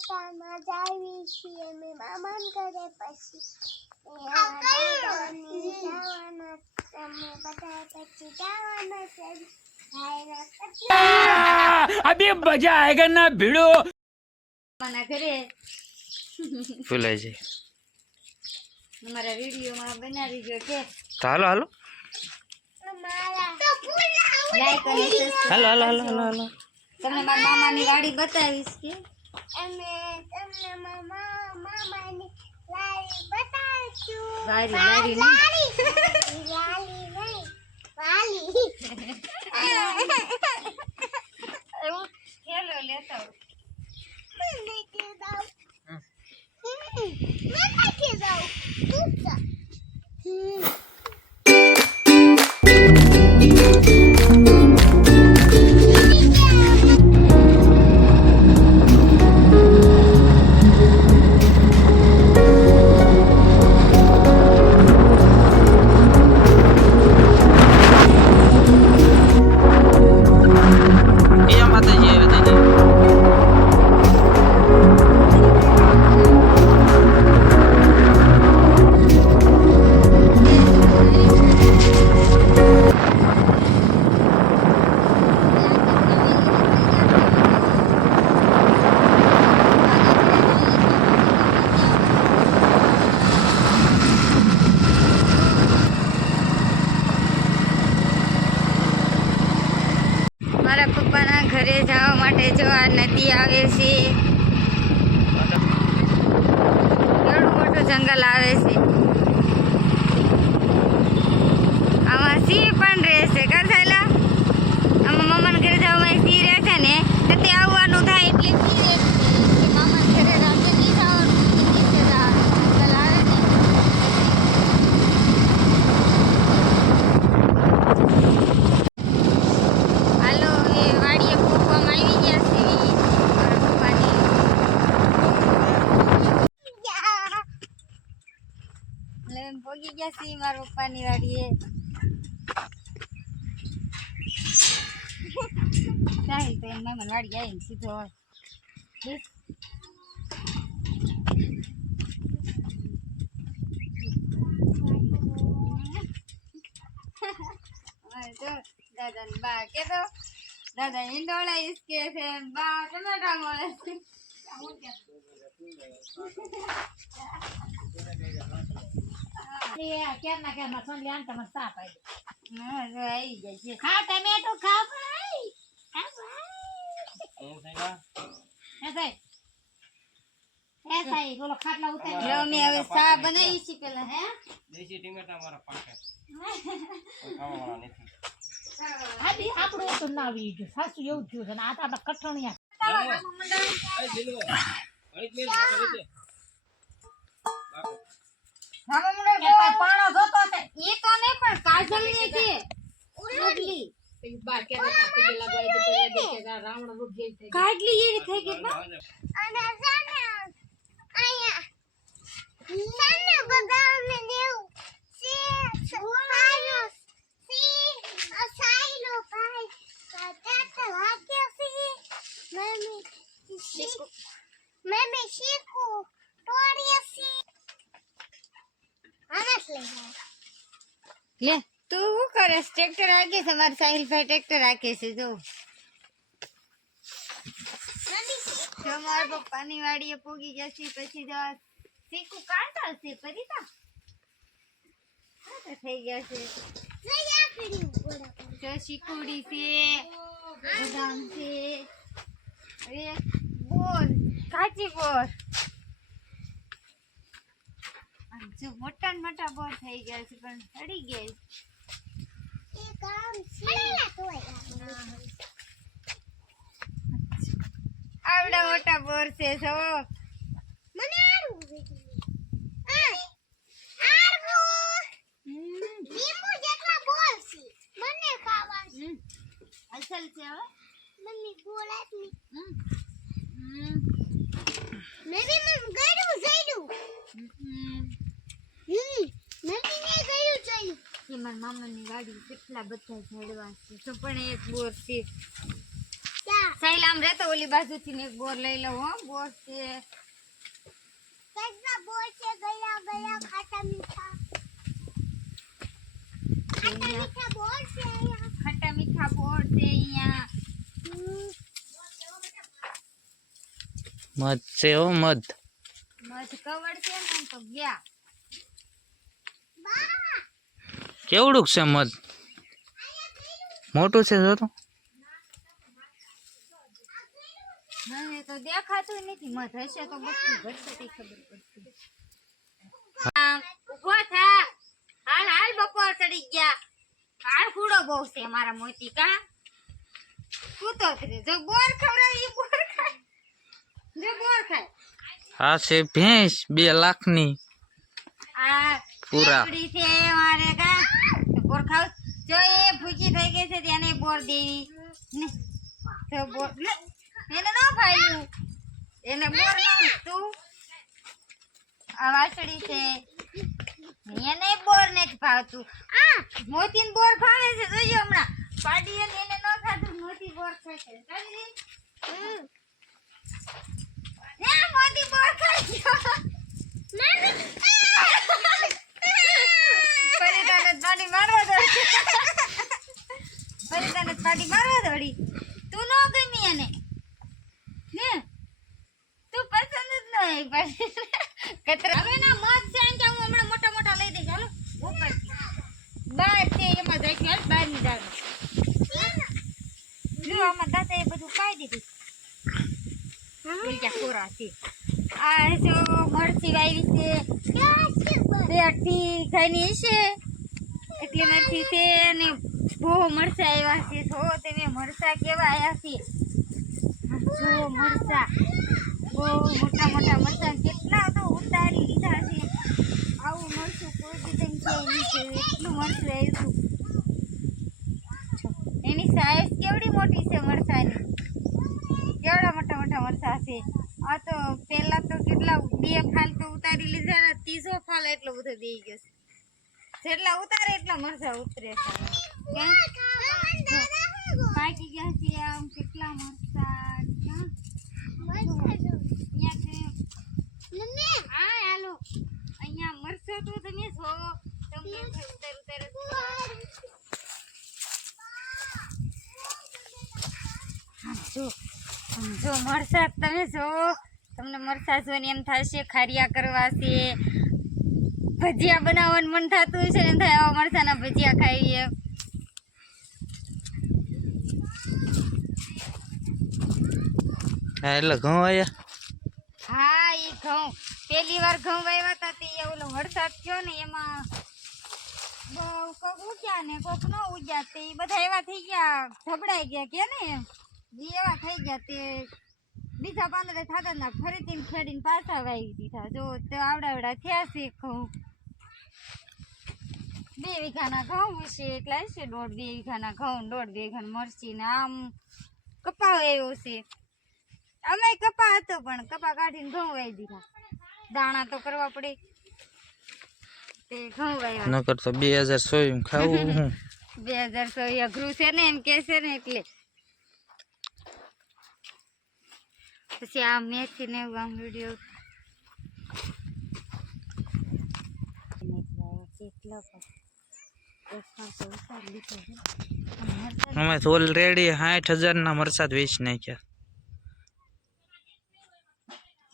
બતામાં જાવી છીએ મે મામાન કરે પછી તમે બતા પછી જવાના છે अभी मजा आएगा ना भिड़ो मना करे फुलाय છે हमारा वीडियो में बना दीजिए के હાલો હાલો મારા તો ફૂલ लाइक અને હાલો હાલો હાલો હાલો તમને મારા મામાની વાડી બતાવીશ કે અમે તમને મામાની લારી બતાવશું વાડી લારી નહીં વાલી એવું ખેલો લેતા નથી દાવ નથી દાવ તું મારા પપ્પાના ઘરે જવા માટે જો આ નદી આવે છે ઘણું મોટું જંગલ આવે છે આમાં સિંહ પણ રહેશે કરથાયલા આમાં મામાના ઘરે જવામાં સિંહ રહેશે ને તો તે આવવાનું થાય એટલે સિંહ રહેશે કે મામાના ઘરે રાતે નહીં જવાનું નીચે જવાનું જંગલ આવે ને હાલો એ વાડીએ પોકવામાં આવી ગયા છે મારા પપ્પાની એટલે એમ પોગી ગયા છે મારા પપ્પાની વાડીએ સાહેબ તો એમ મામાની વાડી આવીને સીધો બેસ. જો દાદા ને બા કે તો દાદા ઈંડોળા ઈસકે છે બા ટમેટા મળે છે ક્યારના ક્યારના સોનિયા તમે સાપ આવી હા જો આવી જાય છે ખા ટમેટો ખાવ ભાઈ એસાઈ બોલો ખાટલા ઉતારી જો મેં હવે સા બનાવી છે પેલા હે દેશી ટમેટા મારા પાકે ખાવાવાળા નથી આદી આપણું તો ના આવી ગયું સાસુ એવું થયું છે ને આ તો આપણા કઠણિયા પાણો જોતો છે એ તો નહીં પણ કાજલ ને છે કાજલી રાવણ રૂપ જેવી થઈ કાજલી જેવી થઈ ગઈ બા અને જાને આયા સાને બગાવને દેવ સાયો સાયલો ભાઈ કાટા લાગ્યો છે મમ્મી શીખો તોડીસી આના લઈ લે તું શું કરે ટ્રેક્ટર રાખે છે મારા સાહિલ ભાઈ ટ્રેક્ટર રાખે છે જો જો મારા પપ્પાની વાડીએ પોગી ગયા છે પછી જો શીકુ કાઢતા છે પરિતા થઈ ગયા છે જો શીકુડી છે બદામ છે અરે બોર કાચી બોર જો મોટા ને મોટા બોર થઈ ગયા છે પણ સડી ગયા એ કામ છે તોય આવડા મોટા બોર છે જો મને આરું આરું લીંબુ જેટલા બોલ છે મને ખાવા છે અસલ છે હવે મમ્મી બોલ આપની મેબી મમ ગયું જઈડું મમ્મી ને ગયું જઈડું કે મારા મામાની વાડી કેટલા બધા ઝાડવા છે તો પણ એક બોર છે ક્યાં સાઈલા આમ રહેતો ઓલી બાજુથી ને એક બોર લઈ લઉં હો બોર છે કેટલા બોર છે ગયા ગયા ખાટા મીઠા બોર છે અહીંયા ખાટા મીઠા બોર છે અહીંયા મધ છે હો મધ મધ કવડ છે ને તો ગયા કેવડુંક છે મધ મોટું છે જો તો મને તો દેખાતું નથી મધ હશે તો બધું ઘટશે તે ખબર પડતી ઉભો થા હાલ હાલ બપોર ચડી ગયા હાલ ફૂડો બહુ છે મારા મોતી કા કૂતો કરે જો બોર ખવડાવી બોર ખાય જો બોર ખાય આ છે ભેંસ 2 લાખની આ પૂરા પૂરી છે મારે કા બોર ખાવ જો એ ભૂખી થઈ ગઈ છે તેને બોર દેવી ને તો બોર લે એને ન ખાયું એને બોર ન તું આ વાસળી છે એને બોર નથી ભાવતું આ મોતીન બોર ભાવે છે જોજો હમણાં પાડી એને ન ખાધું મોતી બોર ખાય છે મોતી બોર ખાઈ ગયો પાડી મારવા દોડી તું નો ગમી એને ને તું પસંદ જ નહીં કતરા હવે ના મત છે કે હું હમણાં મોટા મોટા લઈ દઈશ હાલો ઉપર બાર છે એમાં જાય હાલ બહાર ની દાળ જો આમાં દાદા એ બધું ખાઈ દીધું બીજા કોરા છે આ જો મરચી વાવી છે બેઠી ખાની છે એટલી મરચી છે ને બહુ મરચા આવ્યા છે જો તમે મરચા કેવા આવ્યા છે જો મરચા બહુ મોટા મોટા મરચા કેટલા તો ઉતારી લીધા છે આવું મરચું કોઈ દીધું છે નીચે એટલું મરચું આવ્યું એની સાઈઝ કેવડી મોટી છે મરચાની કેવડા મોટા મોટા મરચા છે આ તો પેલા તો કેટલા 2 ફાલ તો ઉતારી લીધા ને 30 ફાલ એટલો બધો દઈ ગયો છે જેટલા ઉતારે એટલા મરચા ઉતરે છે પાકી ગયા છે આમ કેટલા મરચા હા હાલો અહીંયા મરચો તો તમે જો તમને ઉતર જો મરચા તમે જો તમને મરચા જોઈને એમ થશે ખારિયા કરવા છે ભજીયા બનાવવાનું મન થતું છે ને થાય આવા મરચાના ભજીયા ખાઈએ હા એટલે ઘઉં આયા હા એ ઘઉં પહેલી વાર ઘઉં વાવ્યા હતા તે ઓલો વરસાદ થયો ને એમાં કોક ઉગ્યા ને કોક ન ઉગ્યા તે બધા એવા થઈ ગયા ઢબડાઈ ગયા કે ને એવા થઈ ગયા તે બીજા પાંદડે થતા ના ફરીથી ખેડીને પાછા વાવી દીધા જો તો આવડા થયા છે ઘઉં 2 વીઘાના ઘઉં હશે એટલે હશે 1.5 વીઘાના ઘઉં 1.5 વીઘાના મરચી ને આમ કપા આવ્યો છે અમે કપા હતો પણ કપા કાઢીને ઘઉં વાવી દીધા દાણા તો કરવા પડે તે ઘઉં વાવ્યા નકર તો 2024 ખાવું હું 2024 અઘરું છે ને એમ કે છે ને એટલે પછી આ મેથી ને આમ વિડીયો અમે તો ઓલરેડી 60,000 ના મરચા વેચી નાખ્યા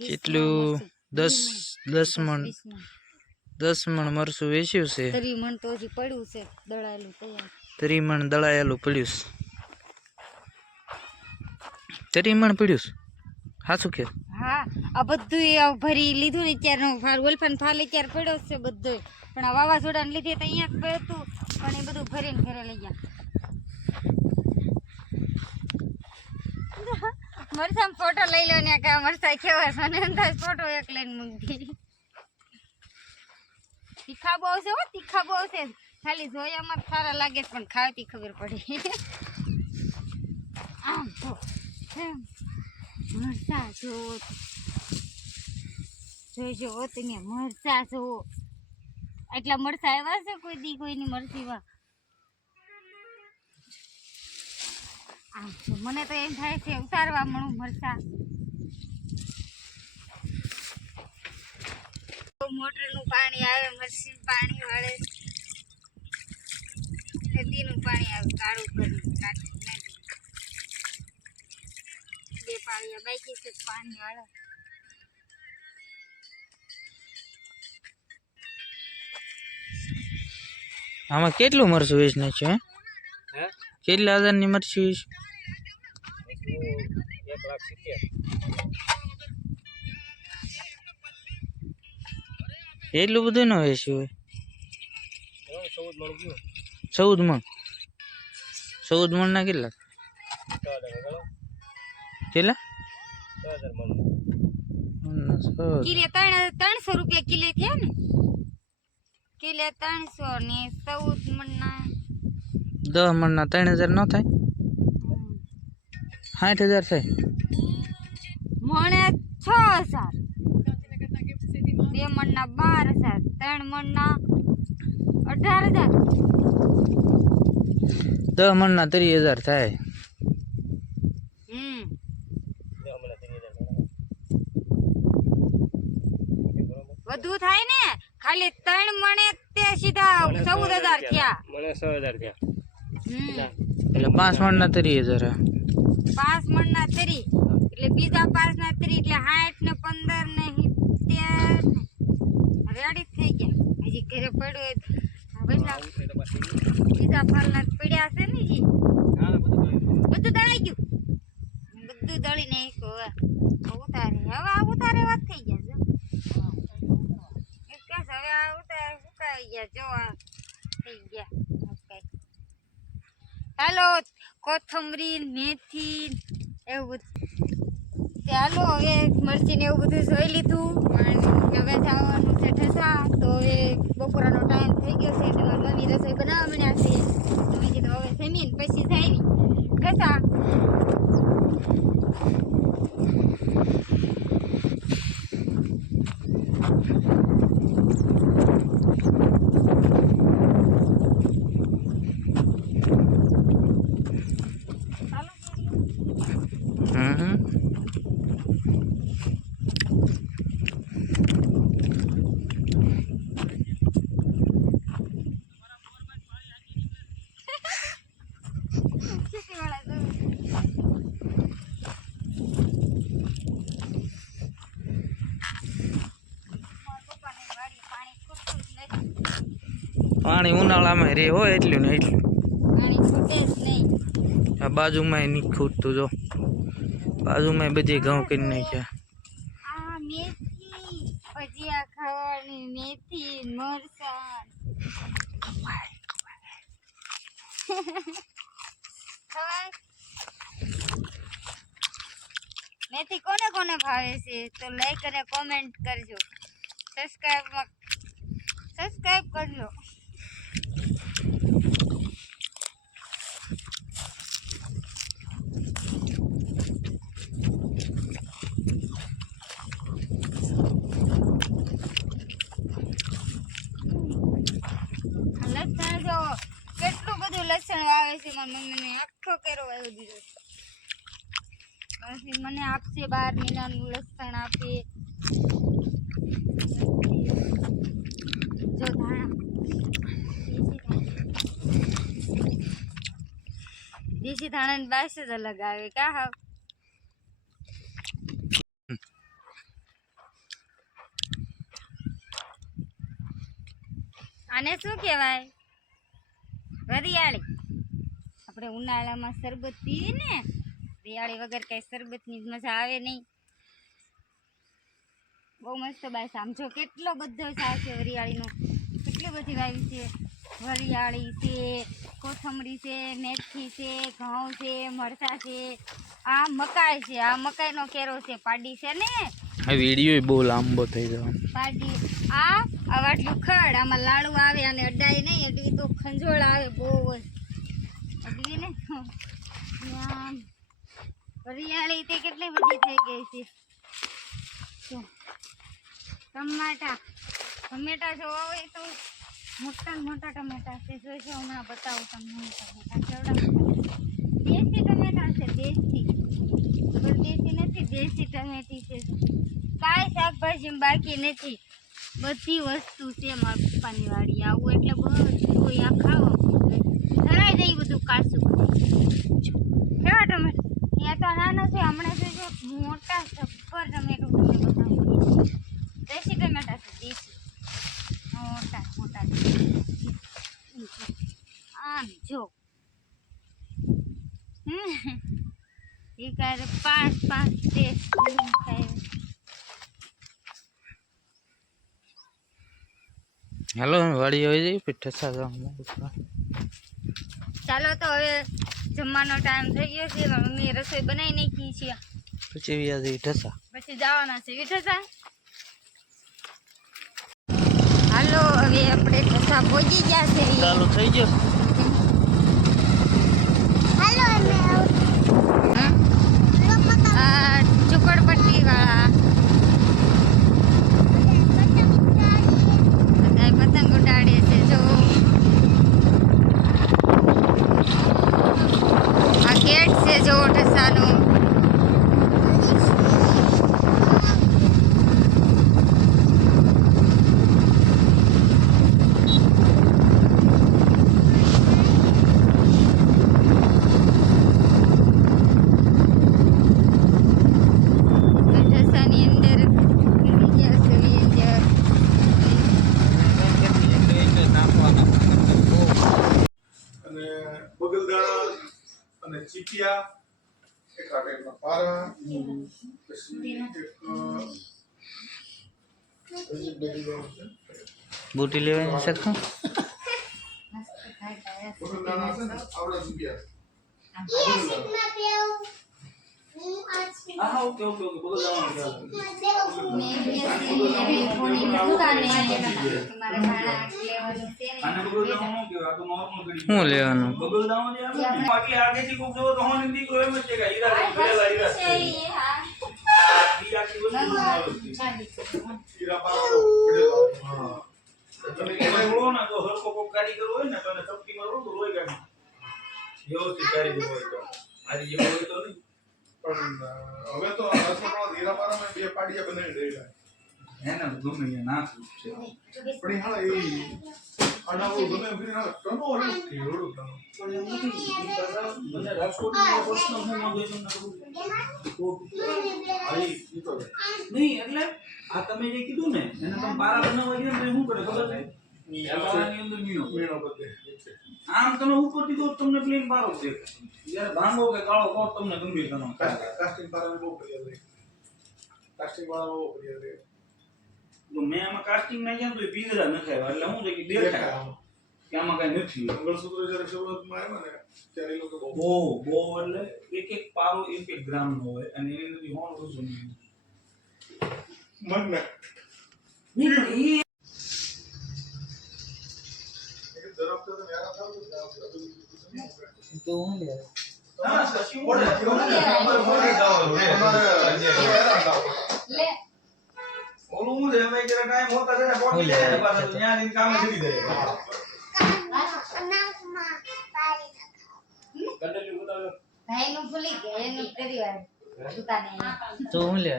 કેટલું 10 મણ મરચું વેચ્યું છે 3 મણ તો હજી પડ્યું છે દળાયેલું તૈયાર 3 મણ દળાયેલું પડ્યું છે 3 મણ પડ્યું છે હાચું કે હા આ બધું ભરી લીધું ને ત્યારે ઓલફાન ફાલે ત્યારે પડ્યો છે બધું પણ આ વાવાઝોડાને લીધે તો અહીંયા જ પડતું પણ એ બધું ભરીને ઘરે લઈ ગયા મરચાં ફોટો લઈ લો ને કે મરચા કેવા છે મને એમ થાય ફોટો એક લઈને મૂકી તીખા બહુ છે હો તીખા બહુ છે ખાલી જોયામાં સારા લાગે પણ ખાવતી ખબર પડે આમ તો મરચા જોજો તમે મરચા જુઓ એટલા મરચા આવ્યા છે કોઈ દી કોઈની મરચીમાં આમ તો મને તો એમ થાય છે ઉતારવા મળું મરચા. મોટરનું પાણી આવે, મશીન પાણી વળે, નદીનું પાણી આવે, કાળું કરી કાઢી નદી. 2 પાળિયા બાકી છે પાણી વાળે. આમાં કેટલું મરચું વેચ નાખ્યું હે કેટલા હજારની મરચું વેચ? 1,70,000. એટલું બધું ન વેચ્યું હોય. 14 મણ. 14 મણ ના કેટલા? કેટલા? કિલે 300 રૂપિયા કિલે થયા ને. કિલે 300 ને 14 મણના 10 મણના 3000 ન થાય? 60,000 થાય. મણે 6000, 2 મણના 12,000, 3 મણના 18,000. 10 મણના 30,000 થાય. વધુ થાય ને. ખાલી 3 મણે તે સીધા 14,000 થયા. મને 6,000 થયા. એટલે 5 મણના 30,000. 5 મણના 30 એટલે બીજા 5 ના 30 એટલે 60 ને 15 ને 70 રેડી થઈ ગયા. હજી ઘરે પડ્યો બીજા ફળના પડ્યા છે ને જી. બધું દળાઈ ગયું, બધું દળી નાખ્યું. ઉતારે હવે આ ઉતારે વાત થઈ ગયા છે. હવે આ ઉતારે સુકાઈ ગયા, જો થઈ ગયા. હાલો કોથમરી મેથી એવું બધું. ચાલો હવે મરચી ને એવું બધું જોઈ લીધું. હવે જવાનું છે ઠસા. તો હવે બપોરાનો ટાઈમ થઈ ગયો છે. તમારી મમ્મી રસોઈ બનાવવા મળ્યા છે. તમે કીધું હવે જમીન પછી જાય ઠસા. પાણી ઉનાળામાં રે હોય એટલું ને એટલું. પાણી છૂટે જ નહીં. આ બાજુમાં નહીં ખૂટતું. જો બાજુમાં બધી ઘઉં કરી નાખ્યા. આ મેથી ભજીયા ખાવાની, મેથી મરચાં ખવાય. મેથી કોને કોને ભાવે છે તો લાઈક અને કોમેન્ટ કરજો. સબસ્ક્રાઇબ કરજો. લસણ જો કેટલું બધું લસણ વાવે છે. મારી મમ્મીને આખો કેરો વાવી દીધો. પછી મને આપશે 12 મહિનાનું લસણ આપે. જો ધાણા દેશી ધાણાની બાસ જ અલગ આવે કા. હાવ આને શું કહેવાય? વરિયાળી. આપણે ઉનાળામાં શરબત પીએ ને, વરિયાળી વગર કઈ શરબતની મજા આવે નહીં. બહુ મસ્ત બાય. સમજો કેટલો બધો શાક છે વરિયાળીનો. કેટલી બધી વાવી છે. વરિયાળી છે, કોથમરી છે, મેથી છે, ઘઉં છે, મરચાં છે. આ મકાઈ છે. આ મકાઈનો કેરો છે. પાડી છે ને. આ વિડીયો બહુ લાંબો થઈ જાય. પાડી આ વાટલું ખડ. આમાં લાડુ આવે અને અડાય નહીં. અડવી તો ખંજોળ આવે બહુ જ. અડવી ને વરિયાળી તે કેટલી બધી થઈ ગઈ છે. તો ટમેટા જોવા હોય તો મોટા મોટા ટમેટા છે. જોઈજો હમણાં બતાવું તમને. ટમેટા કેવડા દેશી ટમેટા છે, દેશી પણ દેશી નથી, દેશી ટમેટી છે. કાંઈ શાકભાજી બાકી નથી, બધી વસ્તુ છે મારા પપ્પાની વાડી. આવું એટલે બધું આ ખાવા ધરાઈ જાય બધું કાચું. કેવા ટમેટા અહીંયા તો નાના છે, હમણાં જોજો મોટા સબ્બર ટમેટું તમને બતાવું. દેશી ટમેટા છે, દેશી મોટા મોટા. આમ જો એ કારે 5 ટેસ્ટ થાય. હાલો વાડી આવી જઈએ પછી ઠસા જવાનું. ચાલો તો હવે જમવાનો ટાઈમ થઈ ગયો છે. મમ્મીએ રસોઈ બનાવી નાખી છે, પછી વ્યાજ ઠસા. પછી જવાના છે વિઠસા. હાલો હવે આપણે ઠસા પહોંચી ગયા છે. ચાલુ થઈ ગયો. હાલો અમે આ ઝુંપડપટ્ટી વાળા બધા પતંગ ઉડાડે છે. જો આ ગેટ છે, જો ઠસાનું. ઠસાની અંદર અને બગલદાણા અને ચીપિયા એક આ ટાઈપના પારા પછી એક બુટી લેવાની શકતો. બગલદાણા છે ને આવડા ચીપિયા શું લેવાનું? હીરા પારા પડેલા. તમે એવો ના તો હરકો કોક કારીગર હોય ને તો એને ચપટીમાં રોડ રોઈ ગાડી વ્યવસ્થિત કારીગર હોય તો મારી જેવો હોય તો નહીં. પણ હવે તો રસોડા હીરા પારામાં બે પાડિયા બનાવી દેલા. એને ગમે એ નાખું છે. પણ એ હાલા એ આડાઓ ગમે ફરી હાલા ટનો ઓલું કેવડું ટનો. પણ એમ નથી ઈ કાકા મને રાજકોટનો પ્રશ્ન હું માંગુ છું તમને આઈ ઈ તો નહીં એટલે આ તમે જે કીધું ને એને તમે પારા બનાવવા ગયા ને શું કરે ખબર છે પારાની અંદર મીણો બધે આમ તમે ઉપરથી તો તમને પ્લેન પારો જ દેખાય. જ્યારે ભાંગો કે કાળો કોટ તમને ગંભીર ગણો. કાસ્ટિંગ પારાને બહુ ફરિયાદ રહી. કાસ્ટિંગ વાળા બહુ ફરિયાદ રહી. જો મેં આમાં કાસ્ટિંગ ના ગયા તો એ પીગળા નખાય એટલે શું છે કે દેખાય કે આમાં કઈ નથી. મંગળસૂત્ર જ્યારે શરૂઆતમાં આવ્યા ને ત્યારે એ લોકો બહુ બહુ એટલે એક પારો 1 ગ્રામ નો હોય અને એની અંદર હોણ ઓછું નહીં. મગને નહીં ઝડપ તો યાર થાવ તો હું લે ના સસી મોડે લે ઓલું હું છે અમે જરા ટાઈમ હોતા જરા પોટી જાય ને પાછા ત્યાં દિન કામ કરી દે. અનાજમાં પાડી નાખો. કંડલી બતાવો. ભાઈનું ભૂલી ગયા એનું કરી વાર દુકાને તો હું લે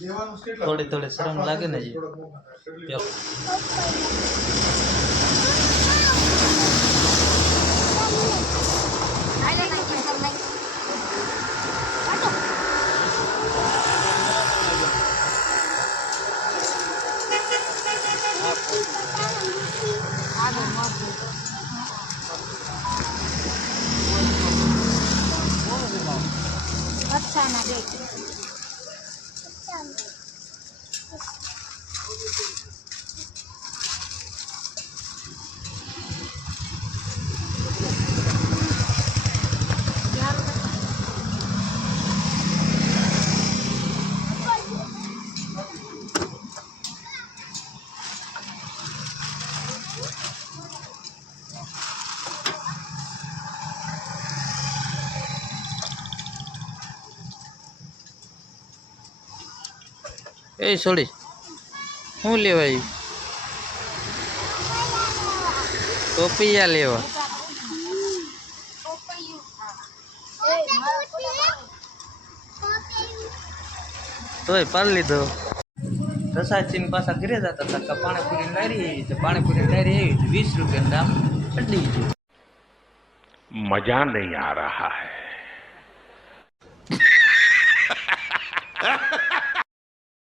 દેવાનું કેટલા થોડી થોડી શરમ લાગે ને જી. હાલે નાખી તમે અચ્છા ના દેખ એ છોડી હું લેવાય ટોપિયા લેવા તોય પાડી લીધો રસાચીન પાછા ઘરે જતા હતા કે પાણીપુરી લારી આવી તો પાણીપુરી લારી આવી 20 રૂપિયાનું દામ ચડી ગયું मजा नहीं आ रहा है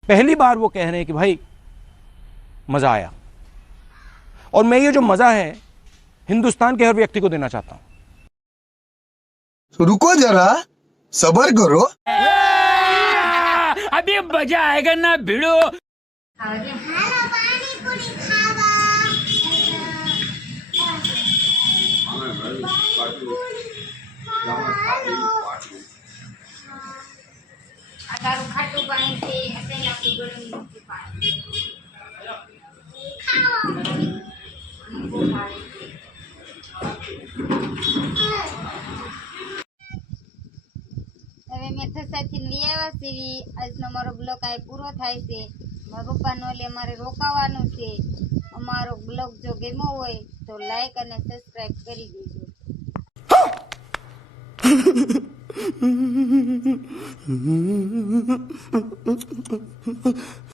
पहली बार वो कह रहे हैं कि भाई मजा आया और मैं ये जो मजा है हिंदुस्तान के हर व्यक्ति को देना चाहता हूं रुको जरा सबर करो હાલો પાણીપુરી આ તારું ખાટું પાણી છે અત્યારે આપણું ગરમ પાણી બહુ ભારે છે. હવે મેં થસાથી લઈ આવ્યા સીવી આજનો મારો બ્લોગ આ પૂરો થાય છે. મારા પપ્પાનો એટલે અમારે રોકાવાનું છે. અમારો બ્લોગ જો ગમ્યો હોય તો લાઈક અને સબસ્ક્રાઈબ કરી દેજો.